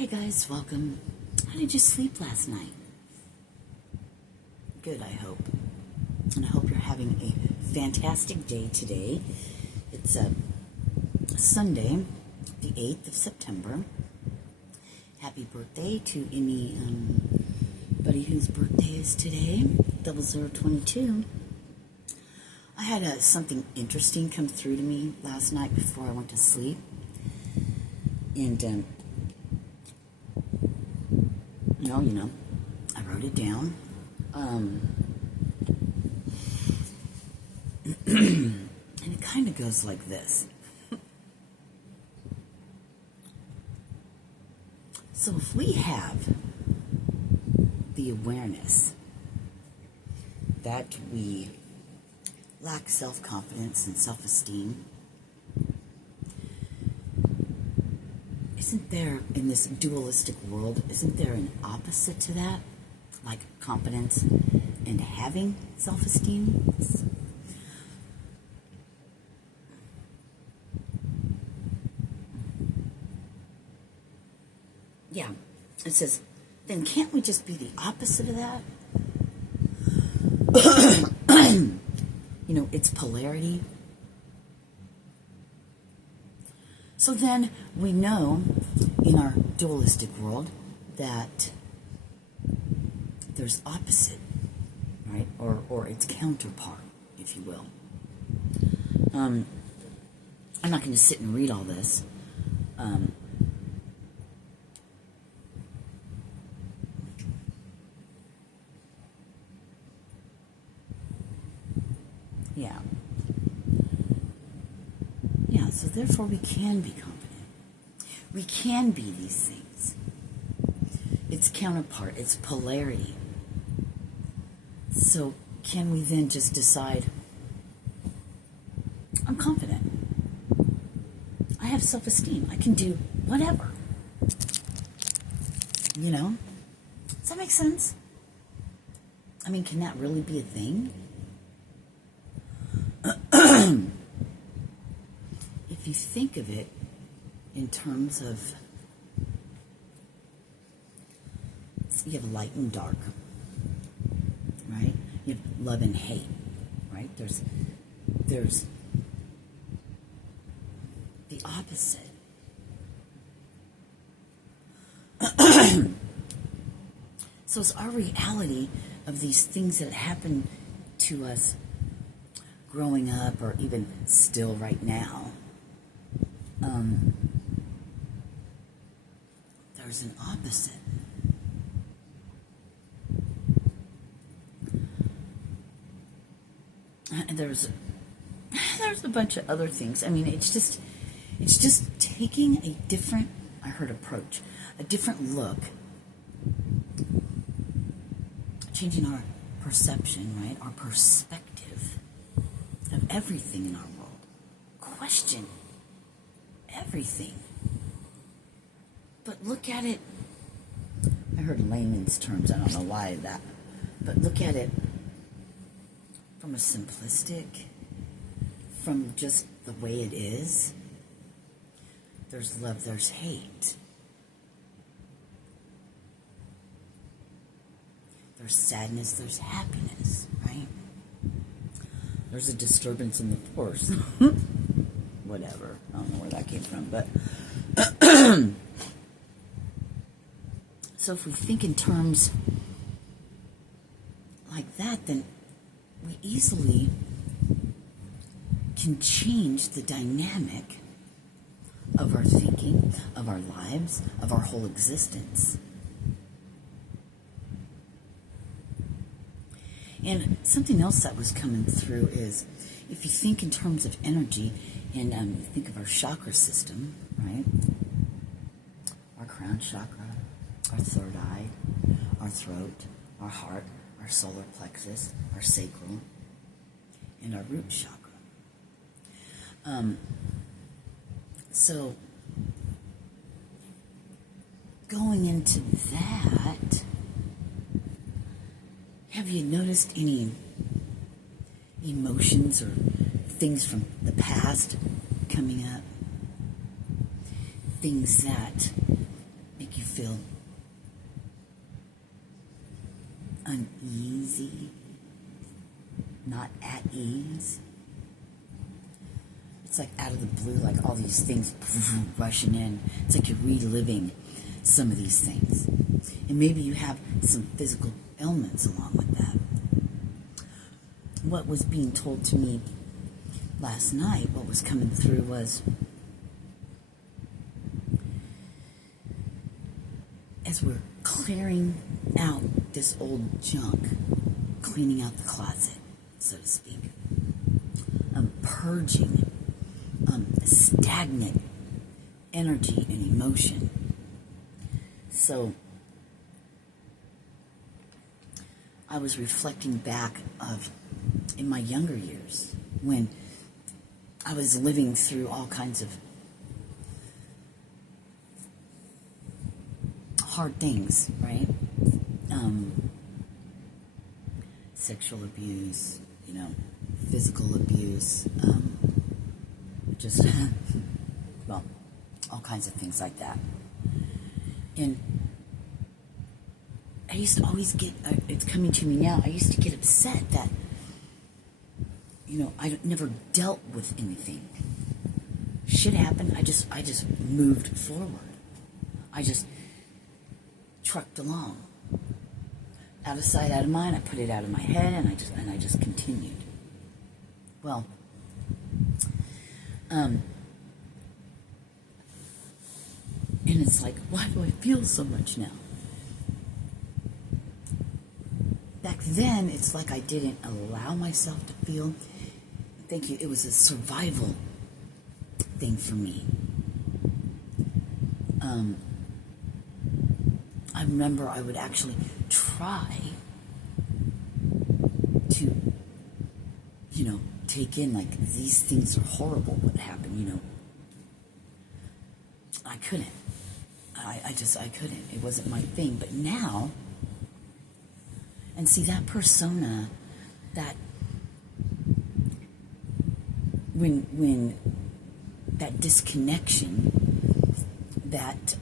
Hey guys, welcome. How did you sleep last night? Good, I hope. And I hope you're having a fantastic day today. It's Sunday, the 8th of September. Happy birthday to anybody whose birthday is today, 0022. I had something interesting come through to me last night before I went to sleep. And, I wrote it down. And it kind of goes like this. So if we have the awareness that we lack self-confidence and self-esteem, isn't there, in this dualistic world, isn't there an opposite to that? Like confidence and having self-esteem? Yeah, it says, then can't we just be the opposite of that? It's polarity. So then we know in our dualistic world that there's opposite, right? Or its counterpart, if you will. I'm not going to sit and read all this. So therefore we can be confident. We can be these things. Its counterpart, its polarity. So can we then just decide, I'm confident. I have self-esteem. I can do whatever. Does that make sense? I mean, can that really be a thing? If you think of it in terms of, you have light and dark, right? You have love and hate, right? There's the opposite. So it's our reality of these things that happen to us growing up, or even still right now. There's an opposite. And there's a bunch of other things. I mean, it's just taking a different, approach, a different look, changing our perception, right? Our perspective of everything in our world. Question everything. But look at it, I heard layman's terms, I don't know why that, but look at it from a simplistic, from just the way it is. There's love, there's hate. There's sadness, there's happiness, right? There's a disturbance in the force. Whatever. I don't know where that came from, but so if we think in terms like that, then we easily can change the dynamic of our thinking, of our lives, of our whole existence. And something else that was coming through is, if you think in terms of energy, and you think of our chakra system, right? Our crown chakra, our third eye, our throat, our heart, our solar plexus, our sacral, and our root chakra. So, going into that, have you noticed any emotions or things from the past coming up? Things that make you feel feel uneasy, not at ease. It's like out of the blue, like all these things rushing in. It's like you're reliving some of these things. And maybe you have some physical ailments along with that. What was being told to me last night, what was coming through was, as we're clearing out this old junk, cleaning out the closet, so to speak, purging stagnant energy and emotion. So I was reflecting back of in my younger years when I was living through all kinds of hard things, right? Sexual abuse, physical abuse, just, well, all kinds of things like that. And I used to always get, it's coming to me now, I used to get upset that, I never dealt with anything. Shit happened, I just moved forward. I just trucked along. Out of sight, out of mind, I put it out of my head, and I just continued. Well, and it's like, why do I feel so much now? Back then, it's like I didn't allow myself to feel. Thank you. It was a survival thing for me. I remember I would actually try to, take in, like, these things are horrible, what happened, I couldn't. I couldn't. It wasn't my thing. But now, and see, that persona, that when that disconnection, that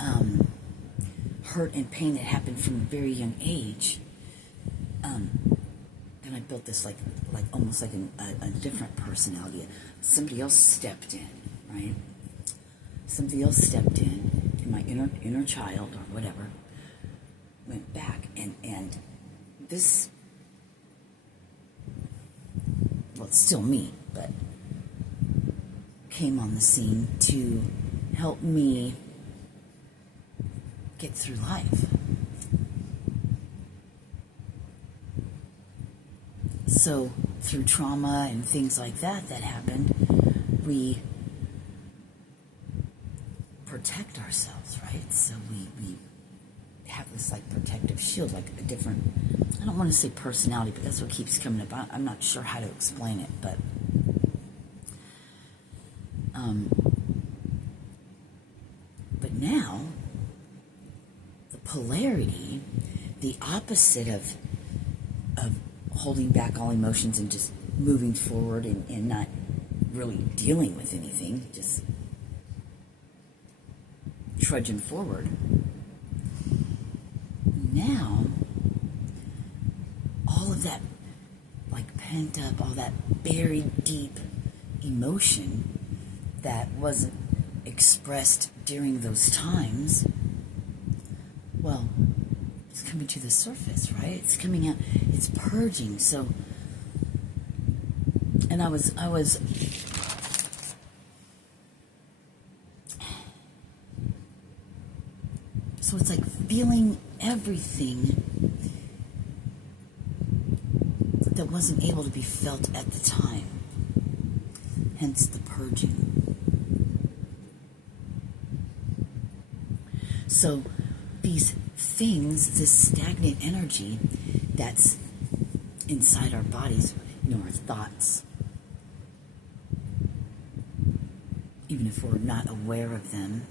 hurt and pain that happened from a very young age, then I built this like almost like a different personality. Somebody else stepped in, right? Somebody else stepped in my inner child or whatever, went back and this, well, it's still me, but came on the scene to help me get through life. So through trauma and things like that happened, we protect ourselves, right? So we have this like protective shield, like a different, I don't want to say personality, but that's what keeps coming up. I'm not sure how to explain it, but now the polarity, the opposite of holding back all emotions and just moving forward and not really dealing with anything, just trudging forward. Now, all of that, like pent up, all that buried deep emotion that wasn't expressed during those times, well, it's coming to the surface, right? It's coming out, it's purging. So, and I was so it's like feeling everything that wasn't able to be felt at the time. Hence the purging. So these things, this stagnant energy that's inside our bodies, our thoughts, even if we're not aware of them,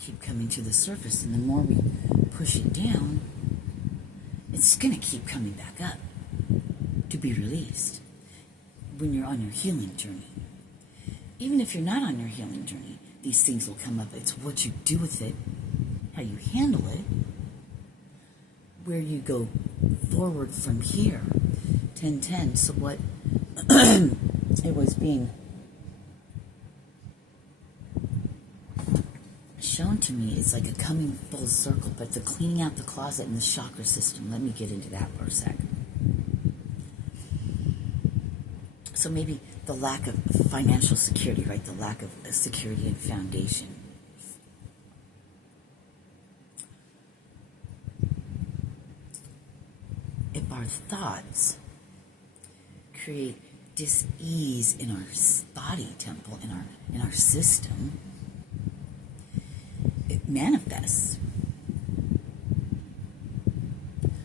keep coming to the surface. And the more we push it down, it's going to keep coming back up to be released when you're on your healing journey. Even if you're not on your healing journey, these things will come up. It's what you do with it, how you handle it, where you go forward from here. 10-10. So what it was being shown to me is like a coming full circle, but the cleaning out the closet and the chakra system. Let me get into that for a sec. So maybe the lack of financial security, right? The lack of security and foundation. If our thoughts create dis-ease in our body temple, in our system, it manifests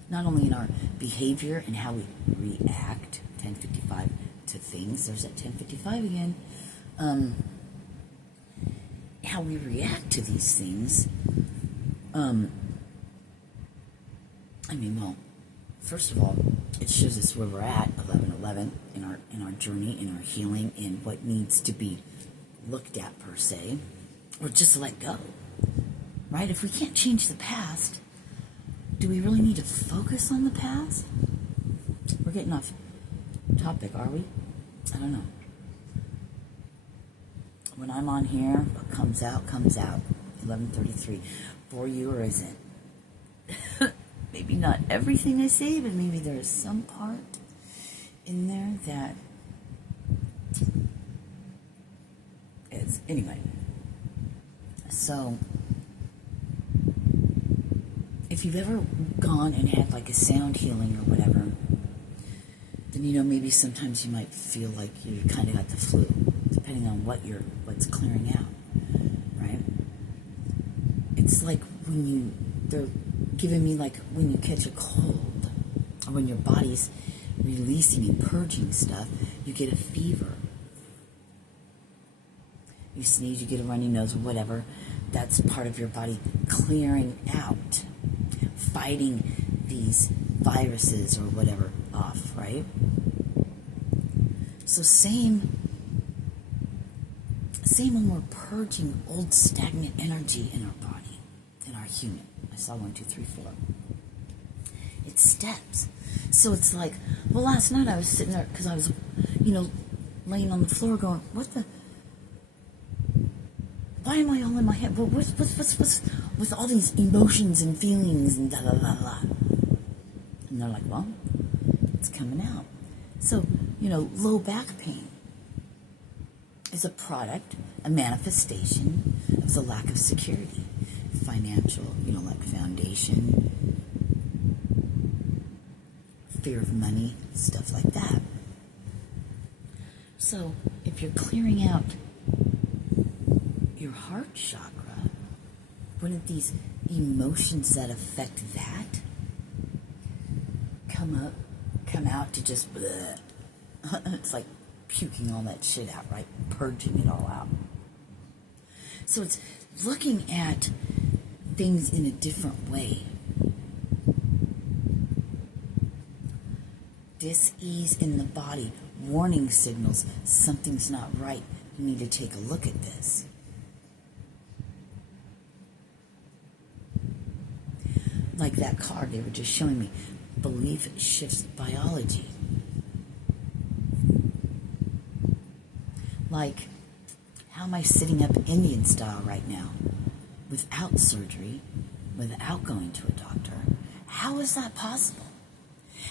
not only in our behavior and how we react, 10:55, to things, there's that 10:55 again, how we react to these things. Well, first of all, it shows us where we're at, 11:11, in our journey, in our healing, in what needs to be looked at per se, or just let go. Right? If we can't change the past, do we really need to focus on the past? We're getting off topic, are we? I don't know. When I'm on here, what comes out, comes out. 11:33. For you or isn't? Maybe not everything I say, but maybe there is some part in there that is. Anyway. So, if you've ever gone and had like a sound healing or whatever, then maybe sometimes you might feel like you kind of got the flu, depending on what's clearing out, right? It's like they're giving me like when you catch a cold, or when your body's releasing and purging stuff, you get a fever. You sneeze, you get a runny nose, or whatever. That's part of your body clearing out, fighting these viruses or whatever off, right? So same when we're purging old stagnant energy in our body, in our human. I saw 1, 2, 3, 4. It's steps. So it's like, well, last night I was sitting there because I was, laying on the floor going, why am I all in my head? Well, what's with all these emotions and feelings and da da da da? And they're like, well, it's coming out. So, low back pain is a product, a manifestation of the lack of security, financial, like foundation, fear of money, stuff like that. So, if you're clearing out your heart chakra, wouldn't these emotions that affect that come out to just bleh? It's like puking all that shit out, right? Purging it all out. So it's looking at things in a different way. Dis-ease in the body, warning signals, something's not right. You need to take a look at this. Like that card they were just showing me. Belief shifts biology. Like, how am I sitting up Indian style right now? Without surgery, without going to a doctor. How is that possible?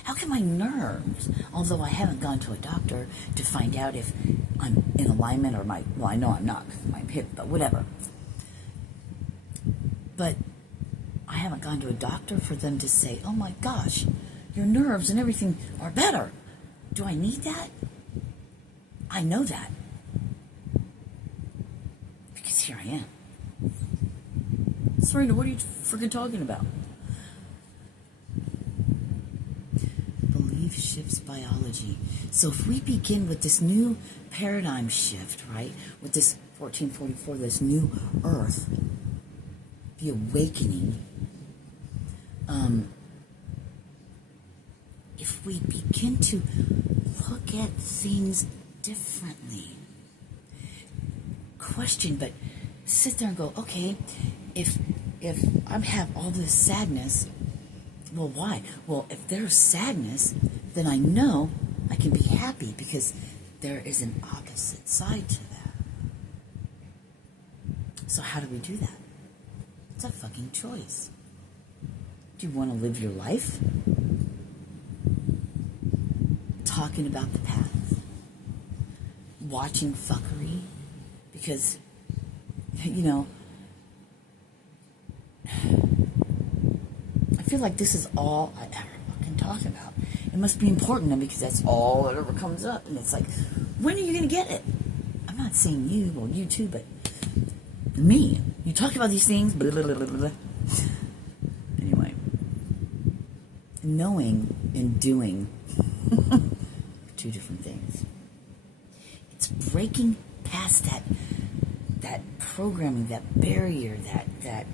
How can my nerves, although I haven't gone to a doctor to find out if I'm in alignment or I know I'm not because of my hip, but whatever. But I haven't gone to a doctor for them to say, oh my gosh, your nerves and everything are better. Do I need that? I know that. Because here I am. Serena, what are you freaking talking about? Belief shifts biology. So if we begin with this new paradigm shift, right, with this 1444, this new earth, the awakening, if we begin to look at things differently, question, but sit there and go, okay, if I have all this sadness, well, why? Well, if there's sadness, then I know I can be happy because there is an opposite side to that. So how do we do that? It's a fucking choice. Do you want to live your life talking about the past, watching fuckery? Because, you know, I feel like this is all I ever fucking talk about. It must be important because that's all that ever comes up. And it's like, when are you going to get it? I'm not saying you, well, you too, but me. You talk about these things, blah, blah, blah, blah, blah. Anyway, knowing and doing are two different things. It's breaking past that programming, that barrier, that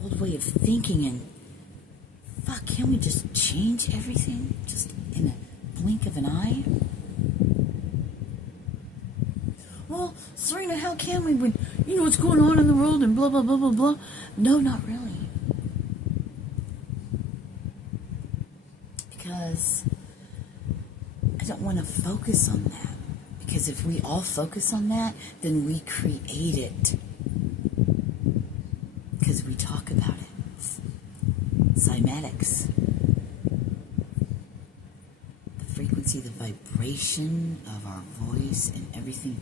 old way of thinking, and fuck, can't we just change everything just in a blink of an eye? Well, Serena, how can we when you know what's going on in the world and blah, blah, blah, blah, blah? No, not really. Because I don't want to focus on that. Because if we all focus on that, then we create it. Because we talk about it. Cymatics. The frequency, the vibration of our voice and everything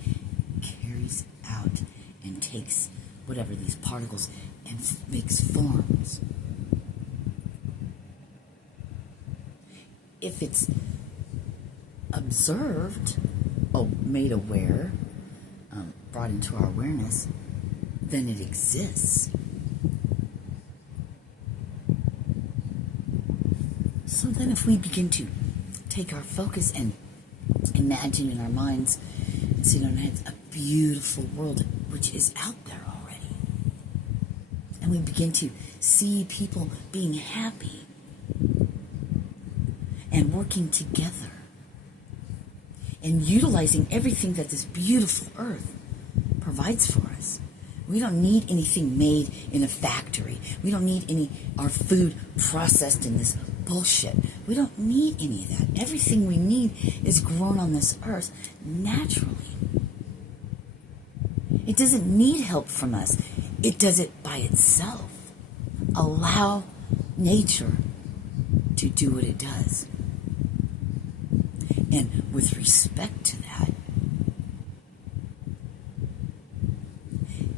carries out and takes whatever these particles and makes forms. If it's observed, made aware, brought into our awareness, then it exists. So then if we begin to take our focus and imagine in our minds and see in our heads a beautiful world which is out there already, and we begin to see people being happy and working together and utilizing everything that this beautiful earth provides for us. We don't need anything made in a factory. We don't need our food processed in this bullshit. We don't need any of that. Everything we need is grown on this earth naturally. It doesn't need help from us. It does it by itself. Allow nature to do what it does. And with respect to that,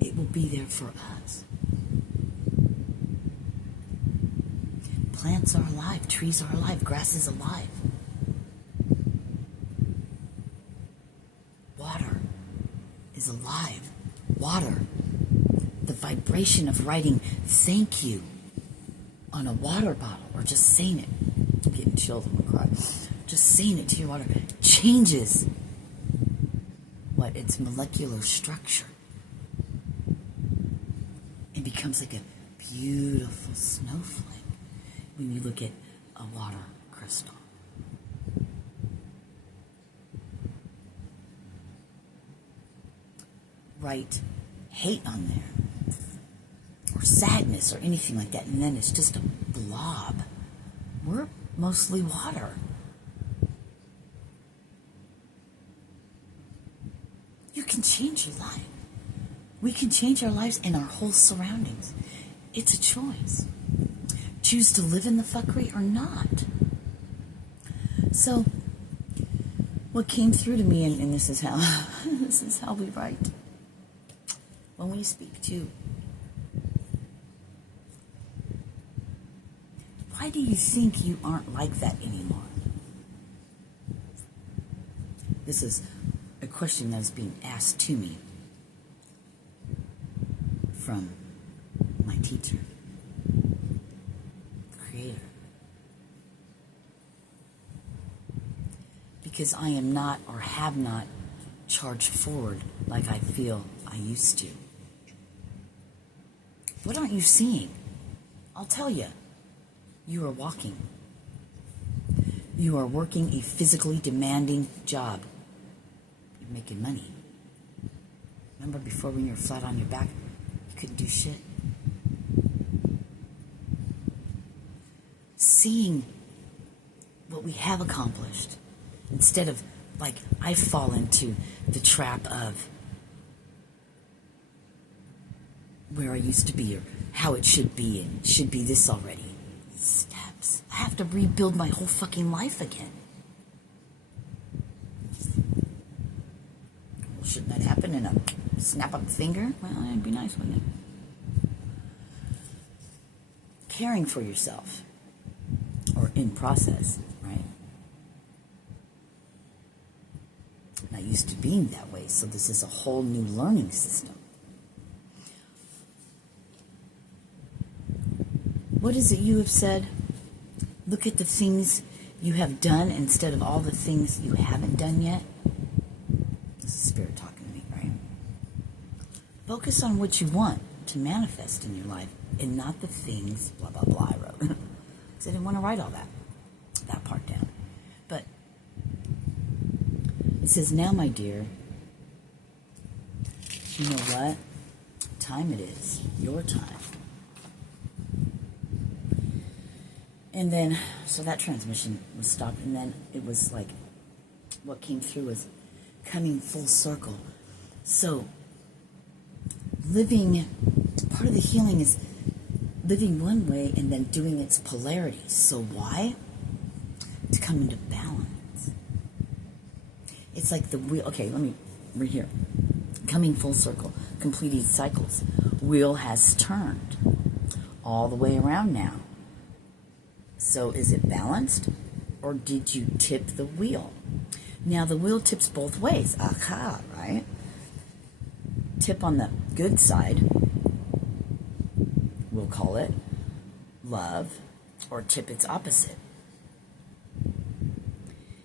it will be there for us. Plants are alive, trees are alive, grass is alive. Water is alive. Water. The vibration of writing thank you on a water bottle or just saying it. I'm getting chilled in my cry. Just saying it to your water changes its molecular structure. It becomes like a beautiful snowflake when you look at a water crystal. Write hate on there, or sadness, or anything like that, and then it's just a blob. We're mostly water. You can change your life. We can change our lives and our whole surroundings. It's a choice. Choose to live in the fuckery or not. So, what came through to me, and this is how this is how we write. When we speak to, why do you think you aren't like that anymore? This is a question that is being asked to me from my teacher, the Creator. Because I am not or have not charged forward like I feel I used to. What aren't you seeing? I'll tell you. You are walking. You are working a physically demanding job. You're making money. Remember before when you were flat on your back, you couldn't do shit? Seeing what we have accomplished instead of, like, I fall into the trap of where I used to be or how it should be, and it should be this already. Steps. I have to rebuild my whole fucking life again. Well, shouldn't that happen in a snap of a finger? Well, it'd be nice, wouldn't it? Caring for yourself, or in process, right? Not used to being that way, so this is a whole new learning system. What is it you have said? Look at the things you have done instead of all the things you haven't done yet. This is Spirit talking to me, right? Focus on what you want to manifest in your life and not the things, blah, blah, blah, I wrote. Because I didn't want to write all that part down. But it says, now, my dear, you know what time it is? Your time. And then, so that transmission was stopped, and then it was like, what came through was coming full circle. So, living, part of the healing is living one way and then doing its polarity. So why? To come into balance. It's like the wheel, okay, let me read here. Coming full circle, completing cycles. Wheel has turned all the way around now. So is it balanced, or did you tip the wheel? Now the wheel tips both ways. Aha, right? Tip on the good side, we'll call it love, or tip its opposite.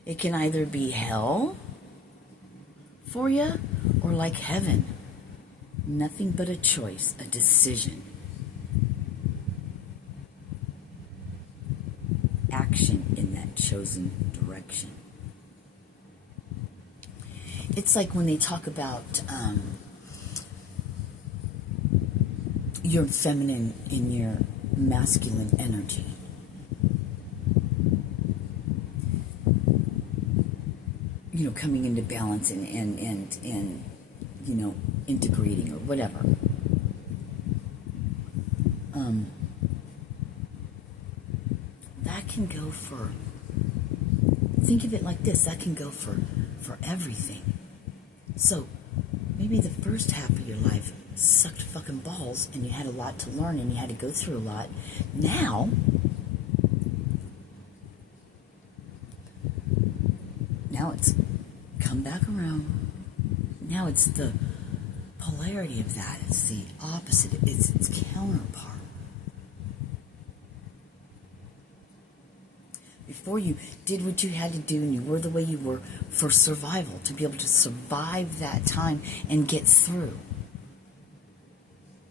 It can either be hell for you, or like heaven. Nothing but a choice, a decision. Action in that chosen direction. It's like when they talk about your feminine and your masculine energy. You know, coming into balance and you know, integrating or whatever. That can go for, think of it like this, that can go for everything. So, maybe the first half of your life sucked fucking balls and you had a lot to learn and you had to go through a lot. Now it's come back around. Now it's the polarity of that. It's the opposite. It's its counterpart. Before you did what you had to do and you were the way you were for survival, to be able to survive that time and get through.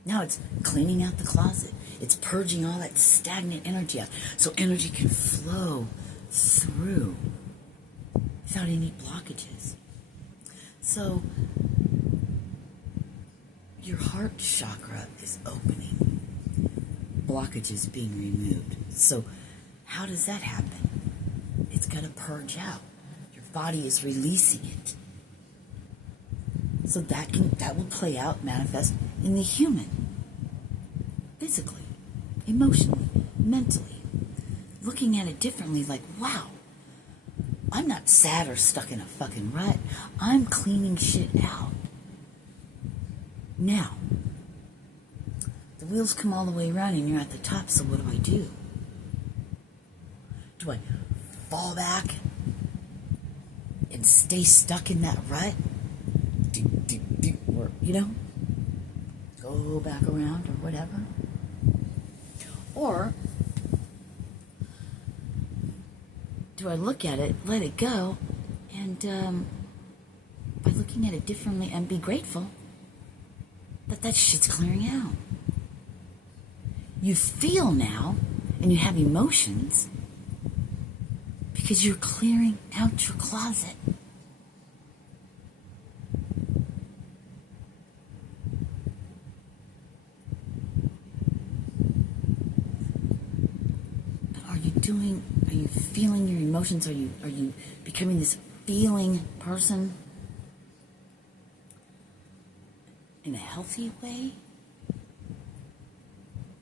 Now it's cleaning out the closet. It's purging all that stagnant energy out so energy can flow through without any blockages. So your heart chakra is opening. Blockages being removed. So how does that happen? It's got to purge out. Your body is releasing it. So that will play out, manifest in the human. Physically, emotionally, mentally. Looking at it differently, like, wow, I'm not sad or stuck in a fucking rut. I'm cleaning shit out. Now, the wheels come all the way around and you're at the top, so what do? Do I fall back and stay stuck in that rut? Or, you know, go back around or whatever? Or do I look at it, let it go, and by looking at it differently and be grateful that shit's clearing out? You feel now, and you have emotions, because you're clearing out your closet. doing? Are you feeling your emotions? Are you becoming this feeling person in a healthy way?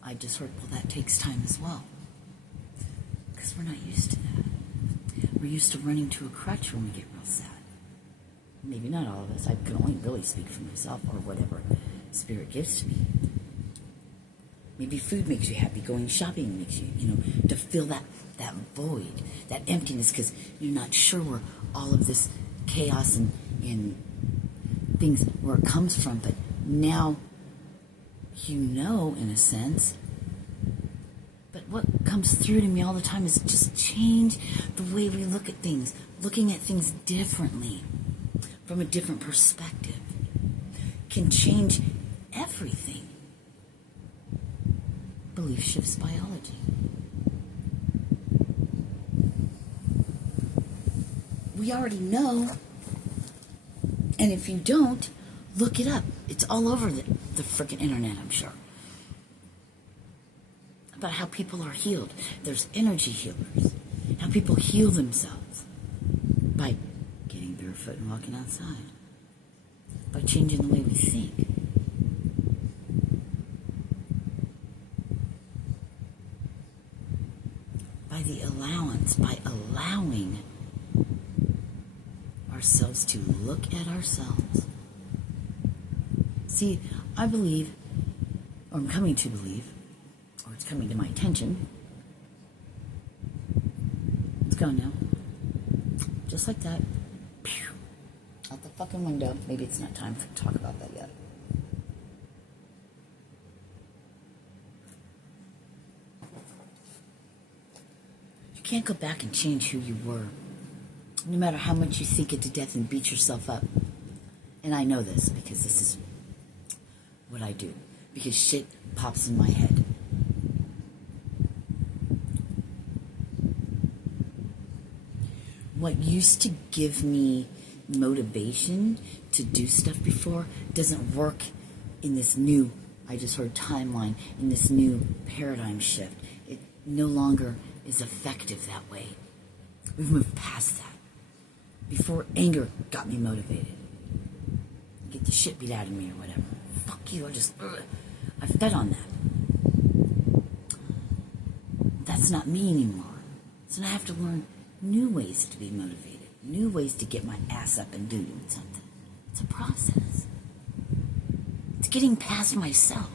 I just heard, well, that takes time as well. Because we're not used to that. We're used to running to a crutch when we get real sad. Maybe not all of us. I can only really speak for myself, or whatever Spirit gives to me. Maybe food makes you happy. Going shopping makes you, to fill that void, that emptiness, because you're not sure where all of this chaos and things, where it comes from. But now in a sense. But what comes through to me all the time is just change the way we look at things, looking at things differently, from a different perspective, can change everything. Belief shifts biology. We already know, and if you don't, look it up. It's all over the freaking internet, I'm sure. About how people are healed. There's energy healers. How people heal themselves by getting barefoot and walking outside. By changing the way we think. By the allowance, by allowing ourselves to look at ourselves. See, I believe, or I'm coming to believe, or it's coming to my attention. It's gone now. Just like that. Pew. Out the fucking window. Maybe it's not time to talk about that yet. You can't go back and change who you were. No matter how much you think it to death and beat yourself up. And I know this because this is what I do. Because shit pops in my head. What used to give me motivation to do stuff before doesn't work in this new, I just heard, timeline, in this new paradigm shift. It no longer is effective that way. We've moved past that. Before, anger got me motivated. Get the shit beat out of me or whatever. Fuck you, I fed on that. That's not me anymore. So now I have to learn new ways to be motivated, new ways to get my ass up and do something. It's a process. It's getting past myself.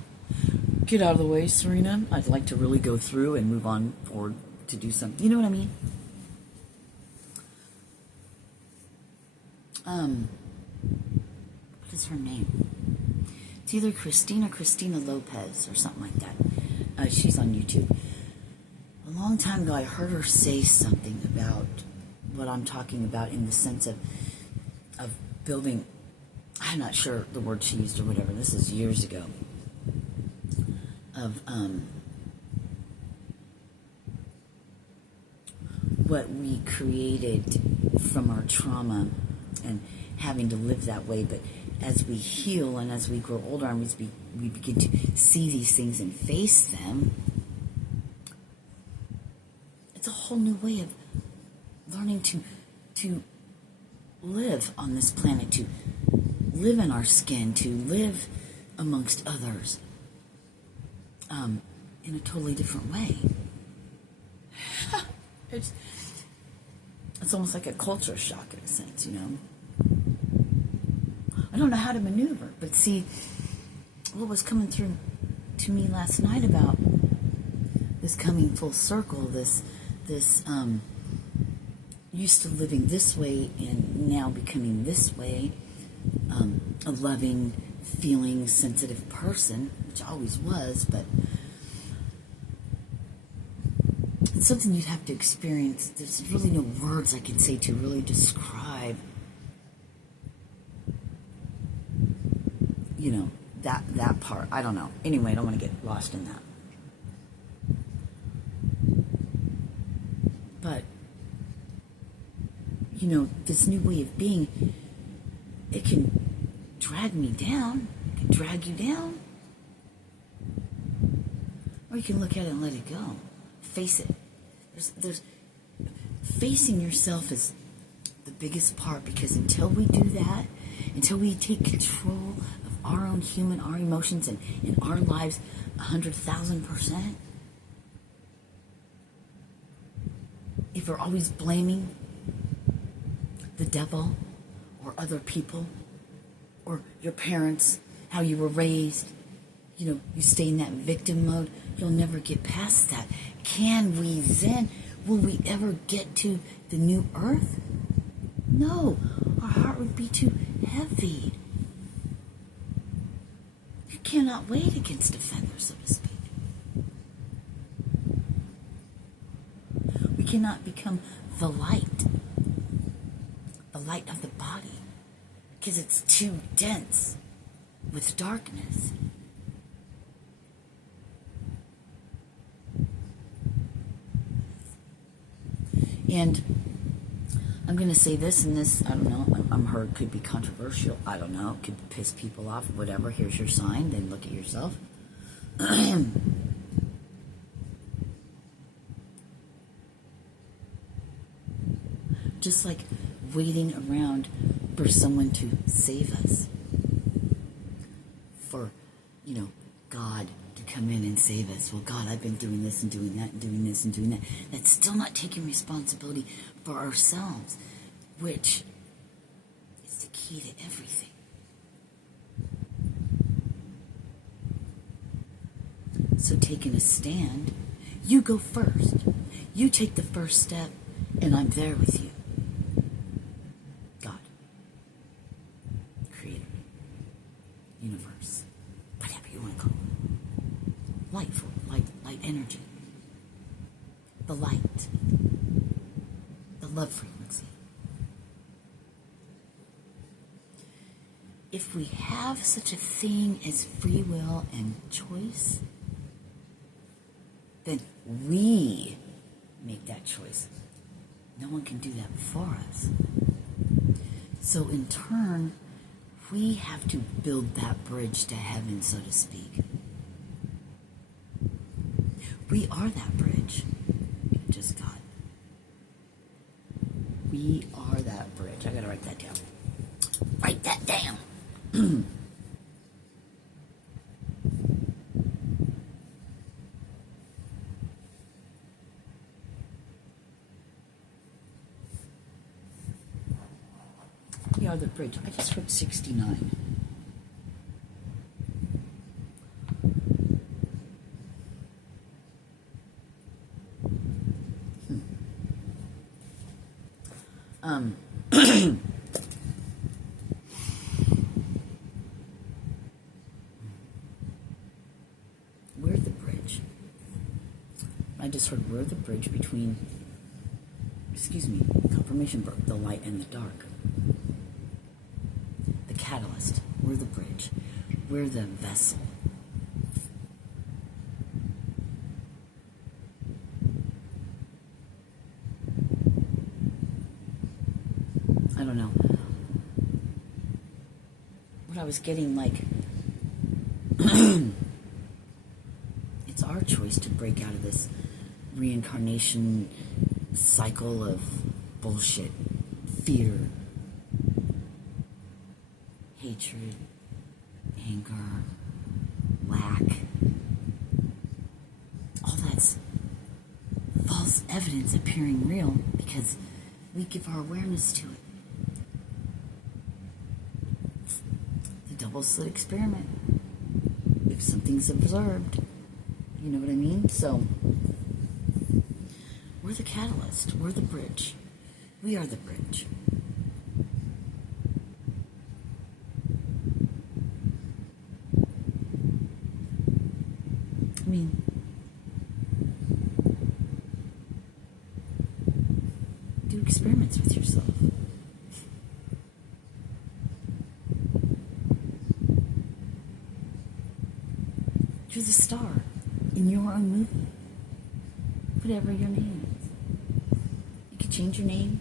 Get out of the way, Serena. I'd like to really go through and move on forward to do something. You know what I mean? What is her name? It's either Christina Lopez or something like that. She's on YouTube. A long time ago, I heard her say something about what I'm talking about in the sense of building. I'm not sure the word she used or whatever. This is years ago. Of what we created from our trauma and having to live that way. But as we heal and as we grow older and we begin to see these things and face them, it's a whole new way of learning to live on this planet, to live in our skin, to live amongst others in a totally different way. It's almost like a culture shock in a sense, you know. I don't know how to maneuver, but see, what was coming through to me last night about this coming full circle, this used to living this way and now becoming this way, a loving, feeling, sensitive person, which I always was, but it's something you'd have to experience. There's really no words I can say to really describe, you know, that part. I don't know. Anyway, I don't want to get lost in that. But, you know, this new way of being, it can drag me down. It can drag you down. Or you can look at it and let it go. Face it. There's facing yourself is the biggest part, because until we do that, until we take control of our own our emotions and in our lives 100,000%, if we're always blaming the devil or other people or your parents, how you were raised, you stay in that victim mode, you'll never get past that. Can we then, will we ever get to the new earth? No, our heart would be too heavy. You cannot wait against a feather, so to speak. We cannot become the light of the body, because it's too dense with darkness. And I'm going to say this, and this, I don't know, I'm heard could be controversial. I don't know, it could piss people off, whatever. Here's your sign, then look at yourself. Just like waiting around for someone to save us, for, God to come in and save us. Well, God, I've been doing this and doing that and doing this and doing that. That's still not taking responsibility for ourselves, which is the key to everything. So taking a stand, you go first. You take the first step, and I'm there with you. God, Creator, universe, whatever you want to call it. Light energy. The light. The love frequency. If we have such a thing as free will and choice, then we make that choice. No one can do that for us. So in turn, we have to build that bridge to heaven, so to speak. We are that bridge. Just God. We are that bridge. I gotta write that down. Write that down. We are the bridge. I just wrote 69. We're the bridge. I just heard we're the bridge between, confirmation, the light and the dark. The catalyst. We're the bridge. We're the vessel. I don't know. What I was getting, it's our choice to break out of this reincarnation cycle of bullshit, fear, hatred, anger, lack. All that's false evidence appearing real because we give our awareness to it. The double slit experiment. If something's observed, you know what I mean? So, we're the catalyst. We're the bridge. We are the bridge. I mean, do experiments with yourself. You're the star in your own movie. Whatever your name is. You can change your name.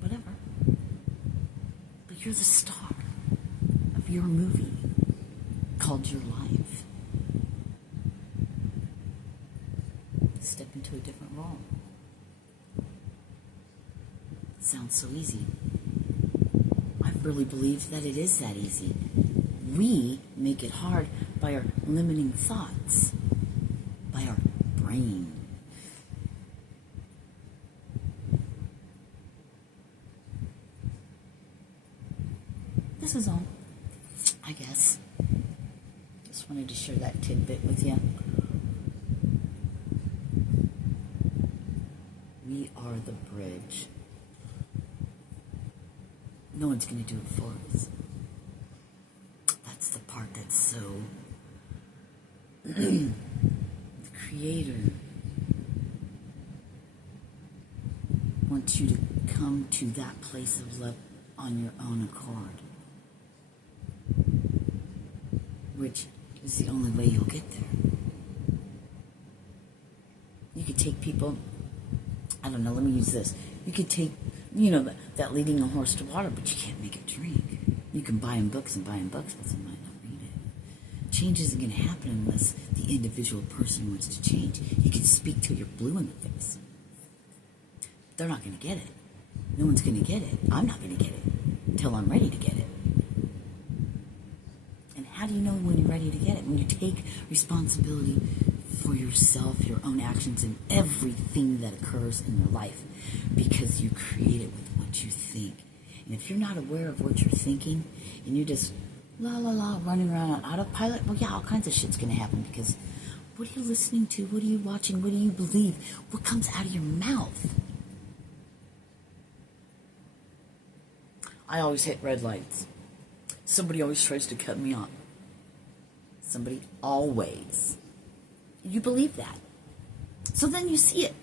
Whatever. But you're the star of your movie called your life. into a different role. It sounds so easy. I really believe that it is that easy. We make it hard by our limiting thoughts, by our brain. This is all, I guess. Just wanted to share that tidbit with you. We are the bridge. No one's going to do it for us. That's the part that's so... the Creator wants you to come to that place of love on your own accord, which is the only way you'll get there. You could take people, I don't know, let me use this. You could take, that leading a horse to water, but you can't make it drink. You can buy him books and buy him books, but they might not read it. Change isn't going to happen unless the individual person wants to change. You can speak till you're blue in the face. They're not going to get it. No one's going to get it. I'm not going to get it until I'm ready to get it. And how do you know when you're ready to get it? When you take responsibility for yourself, your own actions, and everything that occurs in your life, because you create it with what you think. And if you're not aware of what you're thinking, and you're just running around on autopilot, well, yeah, all kinds of shit's going to happen, because what are you listening to? What are you watching? What do you believe? What comes out of your mouth? I always hit red lights. Somebody always tries to cut me off. Somebody always. You believe that. So then you see it.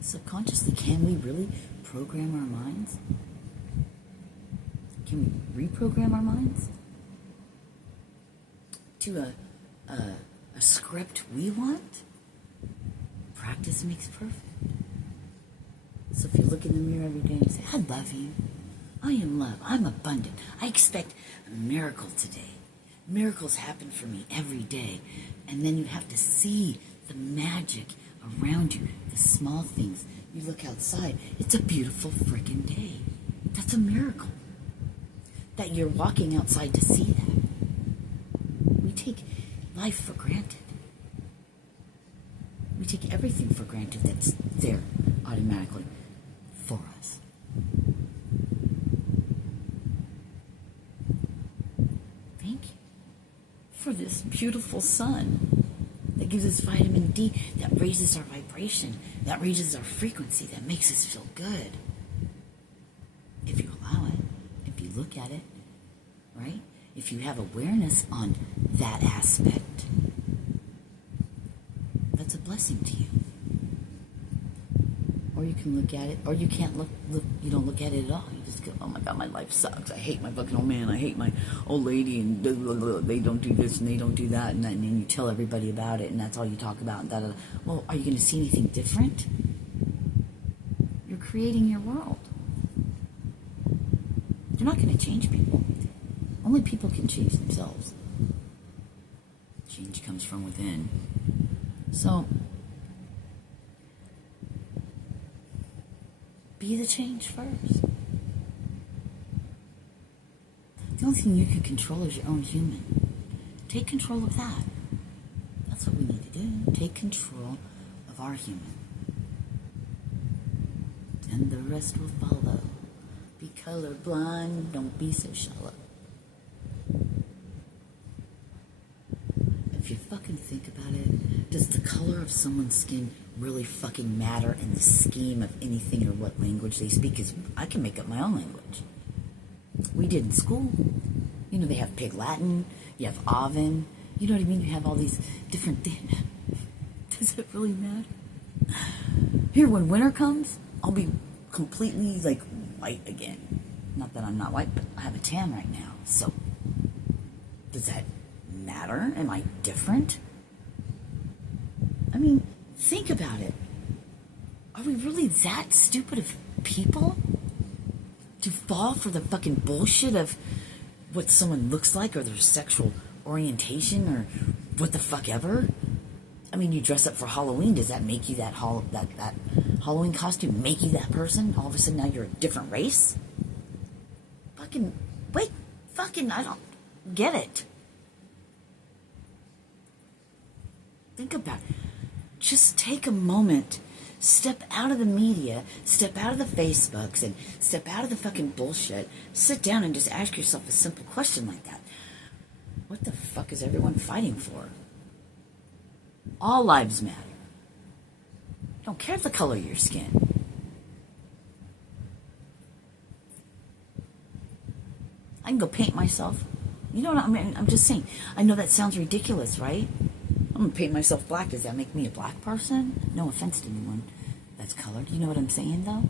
Subconsciously, can we really program our minds? Can we reprogram our minds to a script we want? Practice makes perfect. So if you look in the mirror every day and say, I love you, I am love, I'm abundant, I expect a miracle today. Miracles happen for me every day. And then you have to see the magic around you, the small things. You look outside, it's a beautiful freaking day. That's a miracle. That you're walking outside to see that. We take life for granted. We take everything for granted that's there automatically for us. Thank you for this beautiful sun that gives us vitamin D, that raises our vibration, that raises our frequency, that makes us feel good. If you allow it, if you look at it, right? If you have awareness on that aspect, that's a blessing to you. Or you can look at it, or you can't look, you don't look at it at all. You just go, oh my God, my life sucks. I hate my fucking old man. I hate my old lady, and they don't do this and they don't do that. And then you tell everybody about it, and that's all you talk about. And da-da-da. Well, are you going to see anything different? You're creating your world. You're not going to change people. Only people can change themselves. Change comes from within. So, be the change first. The only thing you can control is your own human. Take control of that. That's what we need to do. Take control of our human. And the rest will follow. Be colorblind, don't be so shallow. If you fucking think about it, does the color of someone's skin really fucking matter in the scheme of anything or what language they speak? Because I can make up my own language. We did in school. You know, they have Pig Latin, you have Oven, you know what I mean? You have all these different things. Does it really matter? Here, when winter comes, I'll be completely, like, white again. Not that I'm not white, but I have a tan right now. So, does that matter? Am I different? I mean, think about it. Are we really that stupid of people to fall for the fucking bullshit of what someone looks like or their sexual orientation or what the fuck ever. I mean, you dress up for Halloween. Does that make you that Halloween costume make you that person? All of a sudden now you're a different race? I don't get it. Think about it. Just take a moment, step out of the media, step out of the Facebooks, and step out of the fucking bullshit. Sit down and just ask yourself a simple question like that. What the fuck is everyone fighting for? All lives matter. Don't care the color of your skin. I can go paint myself. You know what I mean? I'm just saying. I know that sounds ridiculous, right? I'm going to paint myself black. Does that make me a black person? No offense to anyone that's colored. You know what I'm saying, though?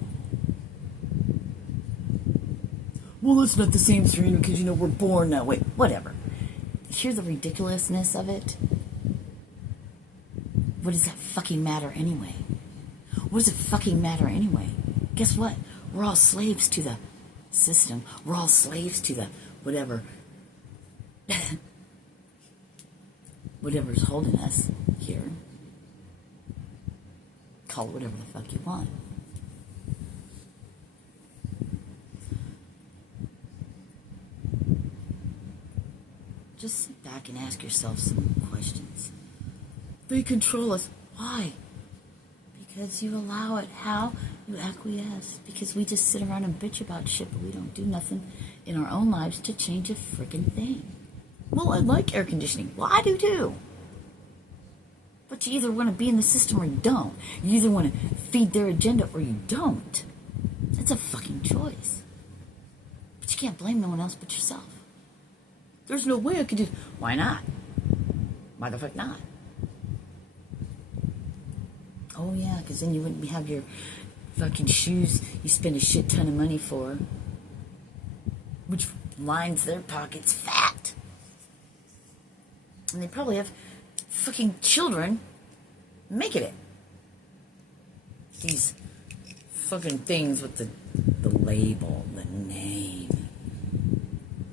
Well, it's not the same, Serena, because, you know, we're born that way. Whatever. Hear the ridiculousness of it? What does that fucking matter anyway? What does it fucking matter anyway? Guess what? We're all slaves to the system. We're all slaves to the whatever. Whatever's holding us here. Call it whatever the fuck you want. Just sit back and ask yourself some questions. They control us. Why? Because you allow it. How? You acquiesce. Because we just sit around and bitch about shit, but we don't do nothing in our own lives to change a freaking thing. Well, I like air conditioning. Well, I do too. But you either want to be in the system or you don't. You either want to feed their agenda or you don't. That's a fucking choice. But you can't blame no one else but yourself. There's no way I could do... Why not? Why the fuck not? Oh, yeah, because then you wouldn't have your fucking shoes you spend a shit ton of money for, which lines their pockets fat. And they probably have fucking children making it. These fucking things with the label, the name.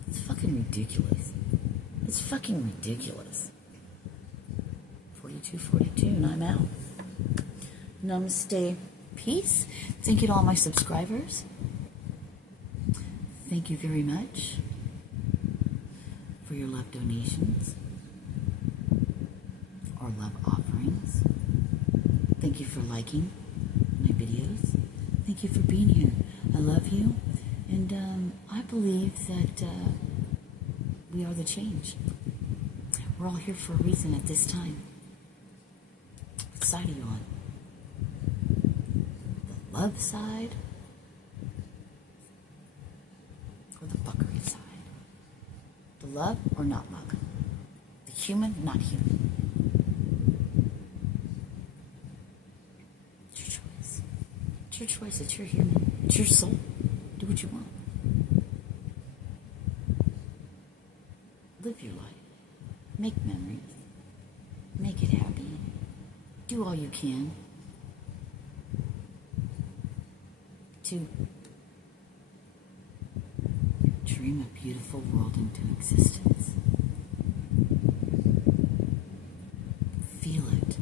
It's fucking ridiculous. It's fucking ridiculous. 42, and I'm out. Namaste. Peace. Thank you to all my subscribers. Thank you very much for your love donations or love offerings. Thank you for liking my videos. Thank you for being here. I love you. And I believe that we are the change. We're all here for a reason at this time. What side are you on? The love side? Or the fuckery side? The love or not love? The human, not human? It's your choice. It's your choice. It's your human. It's your soul. Do what you want. Live your life. Make memories. Make it happy. Do all you can to dream a beautiful world into existence. Feel it.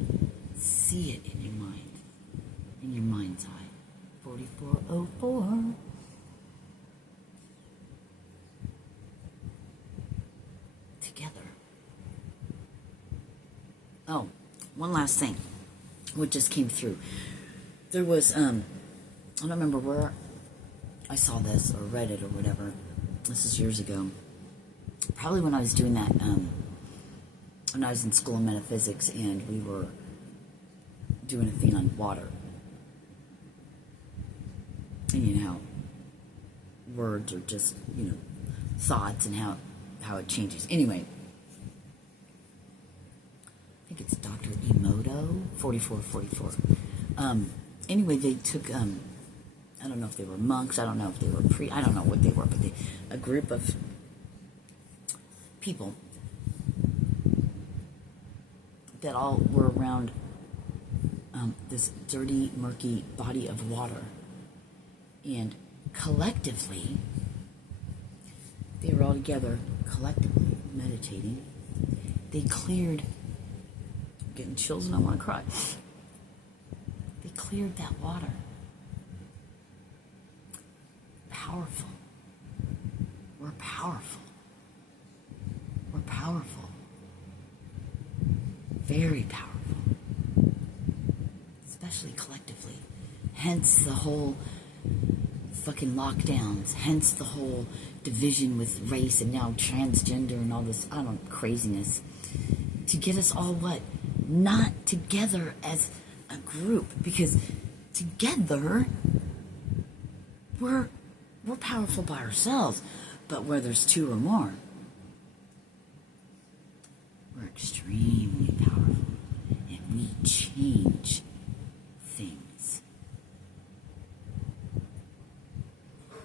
See it in your mind. In your mind's eye. 4404. Together. Oh, one last thing. What just came through. There was, I don't remember where I saw this or read it or whatever. This is years ago. Probably when I was doing that, when I was in school of metaphysics and we were doing a thing on water. And you know how words are just, you know, thoughts and how it changes. Anyway, I think it's Dr. Emoto, 4444. Anyway, they took, I don't know if they were monks, I don't know if they were I don't know what they were, but a group of people that all were around this dirty, murky body of water. And collectively, they were all together collectively meditating. They cleared, I'm getting chills and I want to cry. They cleared that water. Powerful. We're powerful. We're powerful. Very powerful. Especially collectively. Hence the whole fucking lockdowns. Hence the whole division with race and now transgender and all this, craziness. To get us all what? Not together as a group. Because together, we're powerful by ourselves. But where there's two or more, we're extremely powerful. And we change things.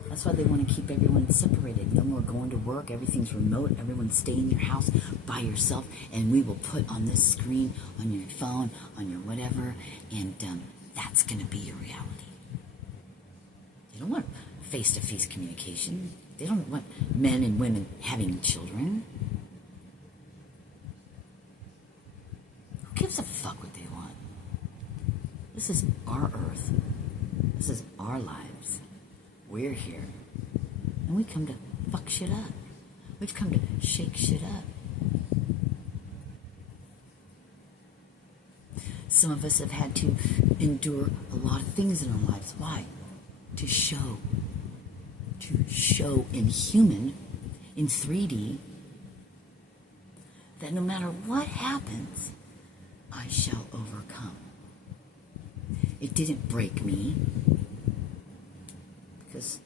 That's why they want to keep everyone separated. No more going to work. Everything's remote. Everyone stay in your house by yourself. And we will put on this screen, on your phone, on your whatever. And that's going to be your reality. They don't want face-to-face communication. They don't want men and women having children. Who gives a fuck what they want? This is our earth. This is our lives. We're here. And we come to fuck shit up. We've come to shake shit up. Some of us have had to endure a lot of things in our lives. Why? To show in human, in 3D, that no matter what happens, I shall overcome. It didn't break me, because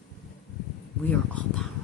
we are all powerful.